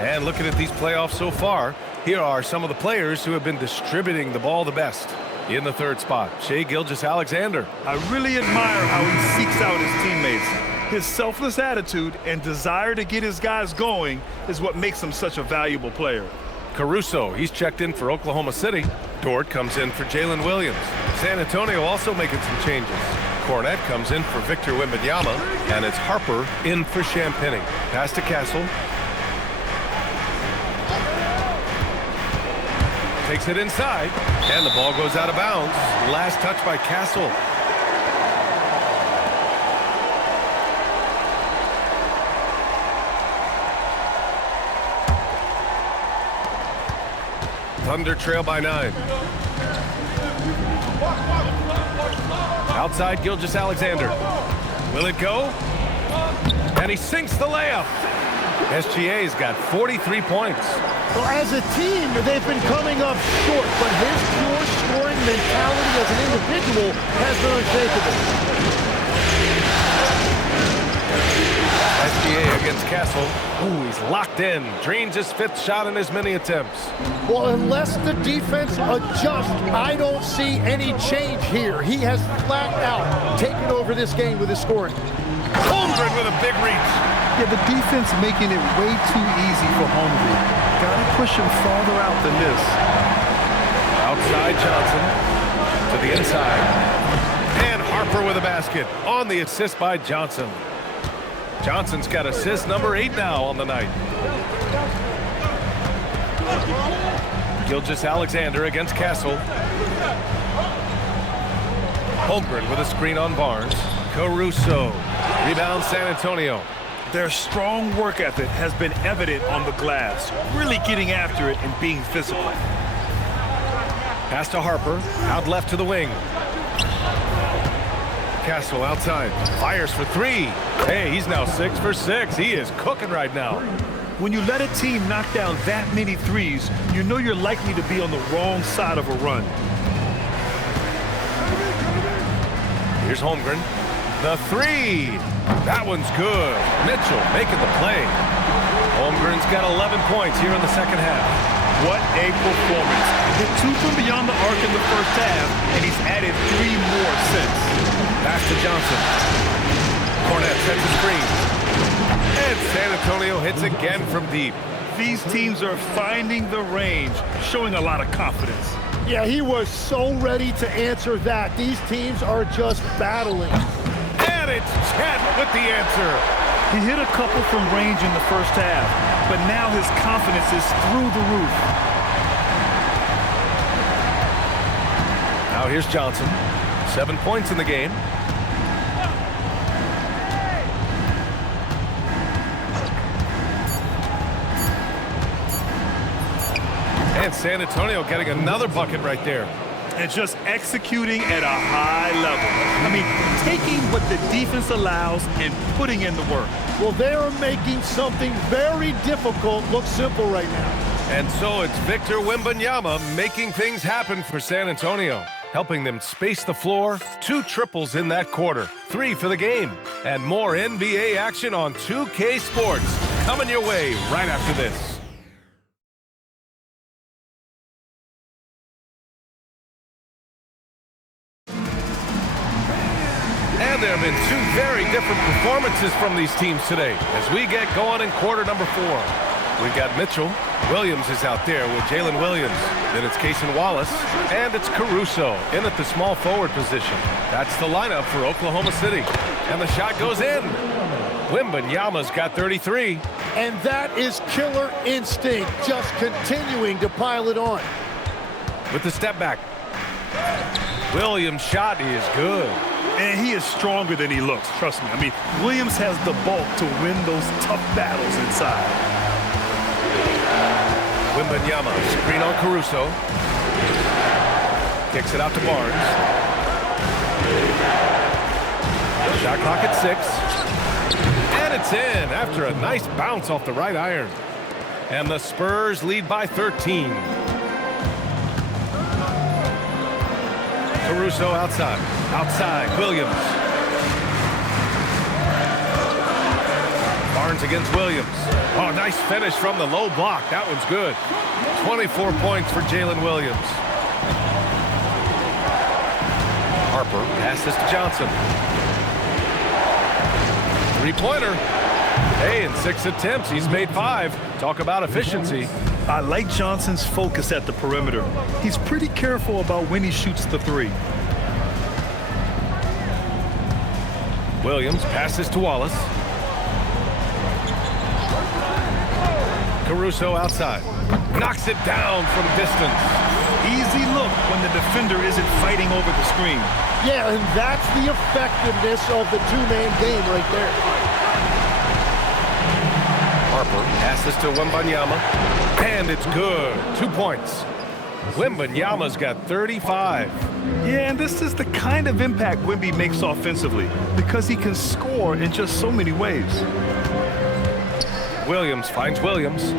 And looking at these playoffs so far, here are some of the players who have been distributing the ball the best. In the third spot, Shai Gilgeous-Alexander. I really admire how he seeks out his teammates. His selfless attitude and desire to get his guys going is what makes him such a valuable player. Caruso, he's checked in for Oklahoma City. Dort comes in for Jalen Williams. San Antonio also making some changes. Cornette comes in for Victor Wembanyama, and it's Harper in for Champagnie. Pass to Castle. Takes it inside, and the ball goes out of bounds. Last touch by Castle. Thunder trail by 9. Outside Gilgeous-Alexander. Will it go? And he sinks the layup. SGA's got 43 points. Well, as a team, they've been coming up short, but his pure scoring mentality as an individual has been unshakable. SGA against Castle. Ooh, he's locked in. Drains his 5th shot in as many attempts. Well, unless the defense adjusts, I don't see any change here. He has flat out taken over this game with his scoring. Holmgren with a big reach. Yeah, the defense making it way too easy for Holmgren. Gotta push him farther out than this. Outside Johnson to the inside. And Harper with a basket on the assist by Johnson. Johnson's got assist number 8 now on the night. Gilgeous-Alexander against Castle. Holmgren with a screen on Barnes. Caruso. Rebound San Antonio. Their strong work ethic has been evident on the glass, really getting after it and being physical. Pass to Harper, out left to the wing. Castle outside, fires for 3. Hey, he's now 6 for 6. He is cooking right now. When you let a team knock down that many threes, you know you're likely to be on the wrong side of a run. Here's Holmgren. The 3. That one's good. Mitchell making the play. Holmgren's got 11 points here in the second half. What a performance. Hit 2 from beyond the arc in the first half, and he's added 3 more since. Pass to Johnson. Cornette sets the screen. And San Antonio hits again from deep. These teams are finding the range, showing a lot of confidence. Yeah, he was so ready to answer that. These teams are just battling. And it's Chet with the answer. He hit a couple from range in the first half, but now his confidence is through the roof. Now here's Johnson. 7 points in the game. And San Antonio getting another bucket right there. And just executing at a high level. I mean, taking what the defense allows and putting in the work. Well, they are making something very difficult look simple right now. And so it's Victor Wembanyama making things happen for San Antonio, helping them space the floor. 2 triples in that quarter, 3 for the game. And more NBA action on 2K Sports coming your way right after this. And there have been 2 very different performances from these teams today as we get going in quarter number 4. We've got Mitchell. Williams is out there with Jalen Williams. Then it's Cason Wallace. And it's Caruso in at the small forward position. That's the lineup for Oklahoma City. And the shot goes in. Wembanyama's got 33. And that is killer instinct, just continuing to pile it on. With the step back. Williams' shot is good. And he is stronger than he looks, trust me. I mean, Williams has the bulk to win those tough battles inside. Wembanyama, screen on Caruso. Kicks it out to Barnes. Shot clock at 6. And it's in after a nice bounce off the right iron. And the Spurs lead by 13. Caruso outside. Outside, Williams. Barnes against Williams. Oh, nice finish from the low block. That one's good. 24 points for Jalen Williams. Harper passes to Johnson. Three-pointer. Hey, in 6 attempts, he's made 5. Talk about efficiency. I like Johnson's focus at the perimeter. He's pretty careful about when he shoots the three. Williams passes to Wallace. Caruso outside. Knocks it down from distance. Easy look when the defender isn't fighting over the screen. Yeah, and that's the effectiveness of the two-man game right there. Harper passes to Wembanyama. And it's good. 2 points. Wembanyama's got 35. Yeah, and this is the kind of impact Wemby makes offensively because he can score in just so many ways. Williams finds Williams.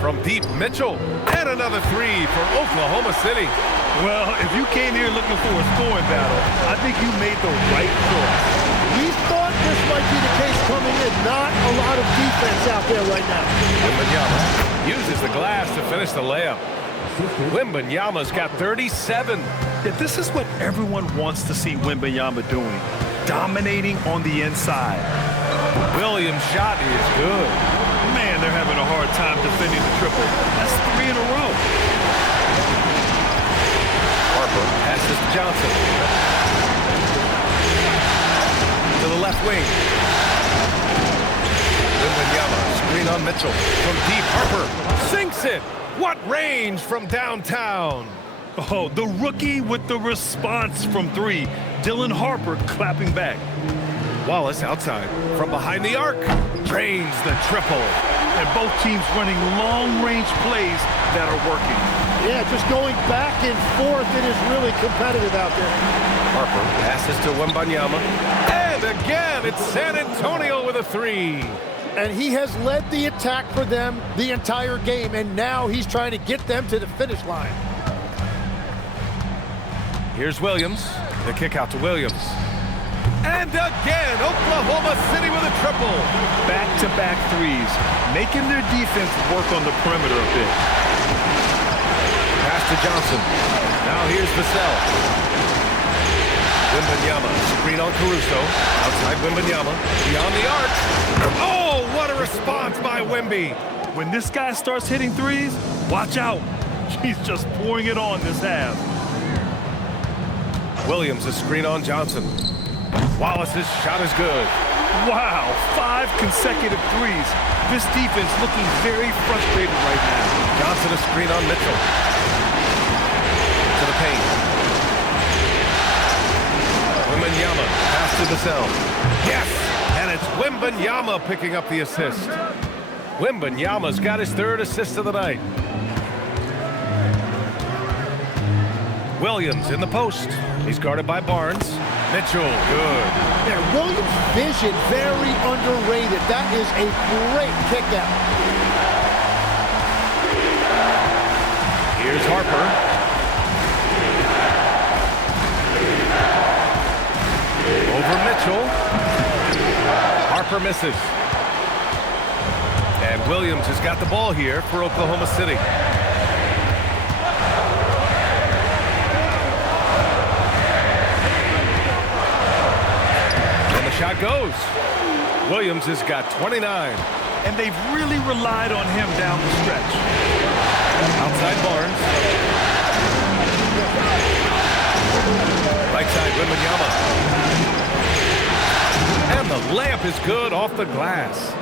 From deep, Mitchell. And another 3 for Oklahoma City. Well, if you came here looking for a scoring battle, I think you made the right choice. We thought this might be the case coming in. Not a lot of defense out there right now. Wembanyama uses the glass to finish the layup. Wembanyama's got 37. Yeah, this is what everyone wants to see Wembanyama doing. Dominating on the inside. Williams' shot is good. Man, they're having a hard time defending the triple. That's 3 in a row. Harper passes to Johnson. To the left wing. Wembanyama, screen on Mitchell. From deep, Harper sinks it. What range from downtown. Oh, the rookie with the response from 3. Dylan Harper clapping back. Wallace outside. From behind the arc. Drains the triple. And both teams running long-range plays that are working. Yeah, just going back and forth. It is really competitive out there. Harper passes to Wembanyama. And again, it's San Antonio with a 3. And he has led the attack for them the entire game, and now he's trying to get them to the finish line. Here's Williams. The kick out to Williams. And again, Oklahoma City with a triple. Back-to-back 3s, making their defense work on the perimeter a bit. Pass to Johnson. Now here's Vassell. Wembanyama, screen on Caruso. Outside Wembanyama, beyond the arc. Oh, what a response by Wemby. When this guy starts hitting 3s, watch out. He's just pouring it on this half. Williams, a screen on Johnson. Wallace's shot is good. Wow, 5 consecutive 3s. This defense looking very frustrated right now. Johnson, a screen on Mitchell. To the paint. Wembanyama, pass to Vassell. Yes! And it's Wembanyama picking up the assist. Wembanyama's got his 3rd assist of the night. Williams in the post. He's guarded by Barnes. Mitchell, good. Yeah, Williams' vision, very underrated. That is a great kick out. Here's Harper. Over Mitchell. Harper misses. And Williams has got the ball here for Oklahoma City. Shot goes. Williams has got 29. And they've really relied on him down the stretch. Outside Barnes. Right side Wembanyama. And the layup is good off the glass.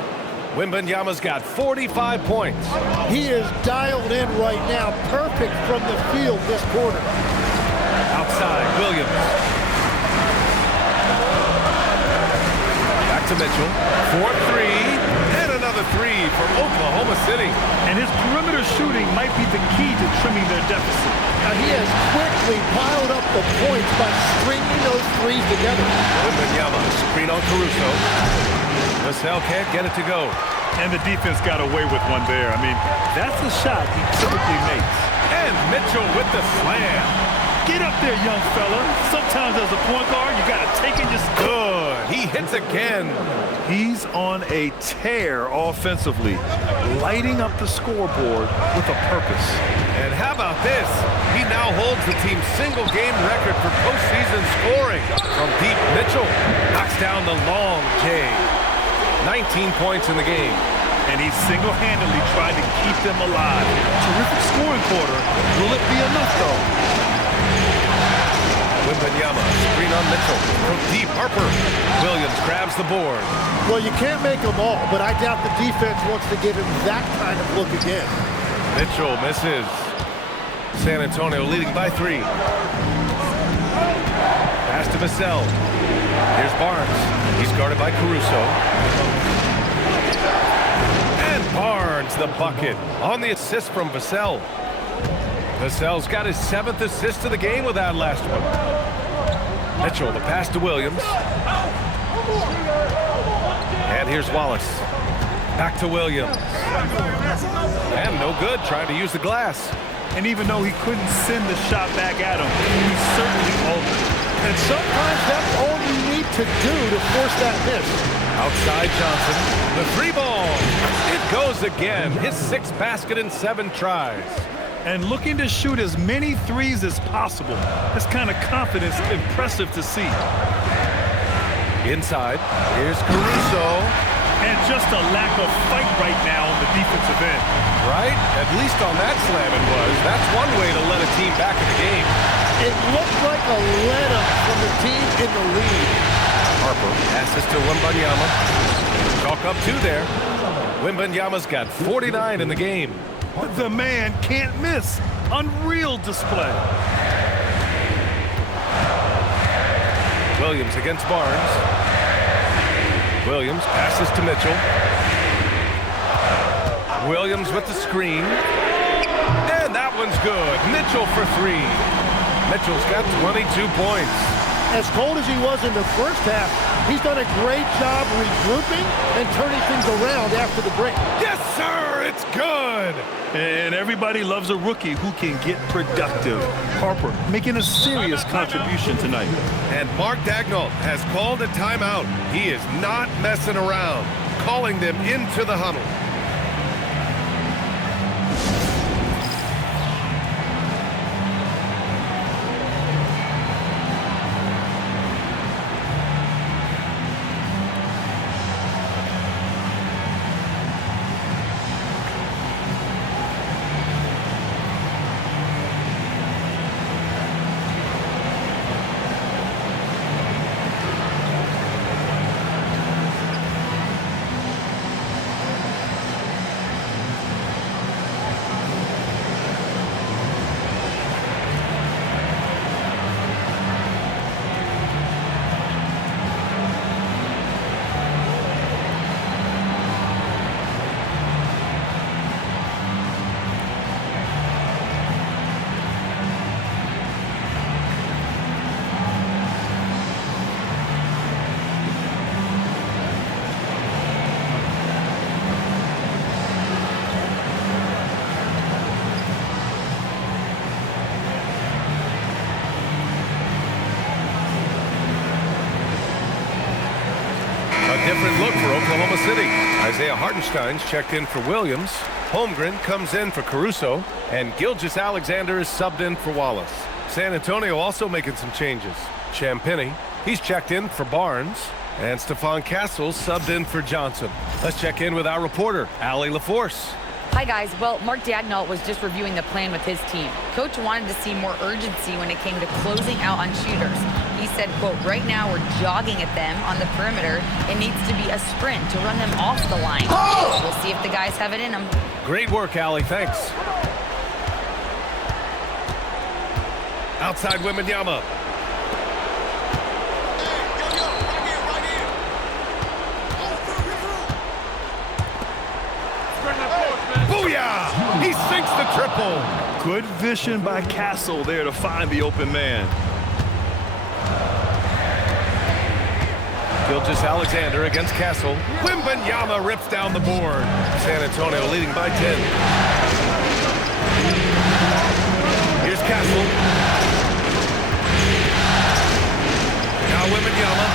Wembanyama's got 45 points. He is dialed in right now. Perfect from the field this quarter. Outside Williams. To Mitchell, 4-3, and another 3 for Oklahoma City. And his perimeter shooting might be the key to trimming their deficit. Now he has quickly piled up the points by stringing those 3s together. Wembanyama, screen on Caruso. Vassell can't get it to go. And the defense got away with one there. I mean, that's a shot he typically makes. And Mitchell with the slam. Get up there, young fella. Sometimes as a point guard, you got to take in your... Good. He hits again. He's on a tear offensively, lighting up the scoreboard with a purpose. And how about this? He now holds the team's single-game record for postseason scoring. From deep, Mitchell knocks down the long J. 19 points in the game. And he single-handedly tried to keep them alive. Terrific scoring quarter. Will it be enough, though? Wembanyama, screen on Mitchell. From deep, Harper. Williams grabs the board. Well, you can't make them all, but I doubt the defense wants to give him that kind of look again. Mitchell misses. San Antonio leading by 3. Pass to Vassell. Here's Barnes. He's guarded by Caruso. And Barnes, the bucket, on the assist from Vassell. Vassell's got his 7th assist of the game with that last one. Mitchell, the pass to Williams. And here's Wallace. Back to Williams. And no good, trying to use the glass. And even though he couldn't send the shot back at him, he certainly altered. And sometimes that's all you need to do to force that miss. Outside Johnson, the 3-ball. It goes again, his 6th basket in 7 tries. And looking to shoot as many threes as possible. This kind of confidence is impressive to see. Inside, here's Caruso. And just a lack of fight right now on the defensive end. Right? At least on that slam it was. That's one way to let a team back in the game. It looked like a let-up from the team in the lead. Harper passes to Wembanyama. Chalk up 2 there. Wembanyama's got 49 in the game. The man can't miss. Unreal display. Williams against Barnes. Williams passes to Mitchell. Williams with the screen. And that one's good. Mitchell for 3. Mitchell's got 22 points. As cold as he was in the first half, he's done a great job regrouping and turning things around after the break. Yes, sir! It's good! And everybody loves a rookie who can get productive. Harper making a serious contribution tonight. And Mark Daigneault has called a timeout. He is not messing around, calling them into the huddle. Different look for Oklahoma City. Isaiah Hartenstein's checked in for Williams. Holmgren comes in for Caruso. And Gilgeous-Alexander is subbed in for Wallace. San Antonio also making some changes. Champagnie, he's checked in for Barnes. And Stephon Castle subbed in for Johnson. Let's check in with our reporter, Allie LaForce. Hi, guys. Well, Mark Daigneault was just reviewing the plan with his team. Coach wanted to see more urgency when it came to closing out on shooters. He said, quote, right now we're jogging at them on the perimeter. It needs to be a sprint to run them off the line. We'll see if the guys have it in them. Great work, Allie. Thanks. Outside Wembanyama. Booyah! He sinks the triple. Good vision by Castle there to find the open man. Gilgeous-Alexander against Castle. Wembanyama rips down the board. San Antonio leading by 10. Here's Castle. Now Wembanyama.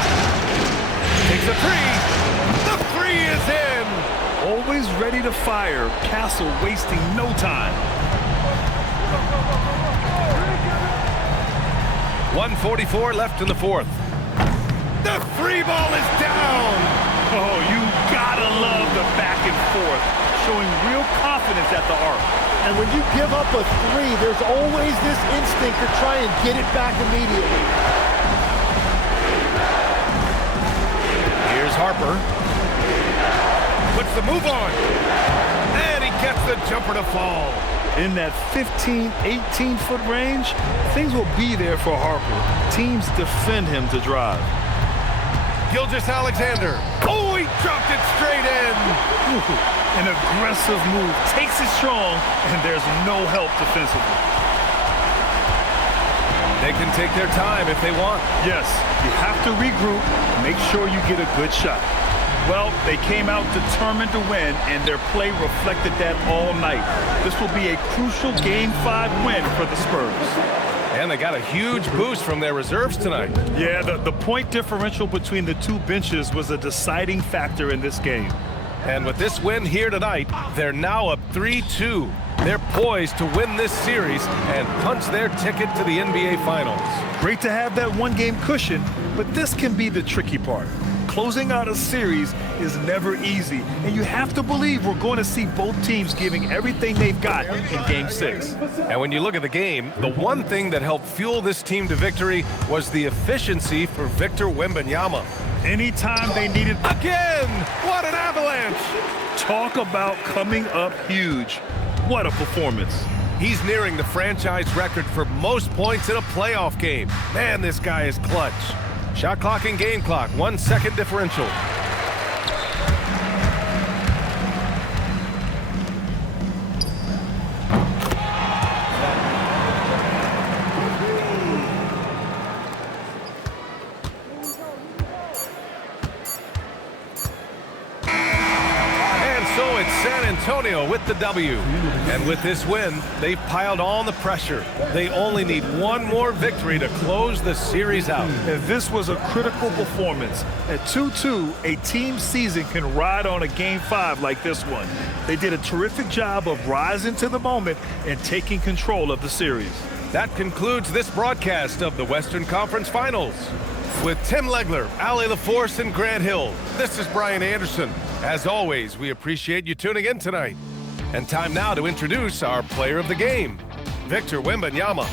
ready to fire. Castle wasting no time. 1:44 left in the fourth. The free ball is down. Oh, you gotta love the back and forth, showing real confidence at the arc. And when you give up a three, there's always this instinct to try and get it back immediately. Here's Harper. Puts the move on. And he gets the jumper to fall. In that 15, 18-foot range, things will be there for Harper. Teams defend him to drive. Gilgeous-Alexander. Oh, he dropped it straight in. An aggressive move, takes it strong, and there's no help defensively. They can take their time if they want. Yes, you have to regroup, make sure you get a good shot. Well, they came out determined to win, and their play reflected that all night. This will be a crucial Game 5 win for the Spurs. And they got a huge boost from their reserves tonight. Yeah, the point differential between the two benches was a deciding factor in this game. And with this win here tonight, they're now up 3-2. They're poised to win this series and punch their ticket to the NBA Finals. Great to have that one-game cushion, but this can be the tricky part. Closing out a series is never easy, and you have to believe we're going to see both teams giving everything they've got in Game 6. And when you look at the game, the one thing that helped fuel this team to victory was the efficiency for Victor Wembanyama. Anytime they needed... Again! What an avalanche! Talk about coming up huge. What a performance. He's nearing the franchise record for most points in a playoff game. Man, this guy is clutch. Shot clock and game clock, 1 second differential. So it's San Antonio with the W. And with this win, they've piled on the pressure. They only need one more victory to close the series out. And this was a critical performance. At 2-2, a team season can ride on a Game 5 like this one. They did a terrific job of rising to the moment and taking control of the series. That concludes this broadcast of the Western Conference Finals. With Tim Legler, Ali LaForce, and Grant Hill, this is Brian Anderson. As always, we appreciate you tuning in tonight. And time now to introduce our player of the game, Victor Wembanyama.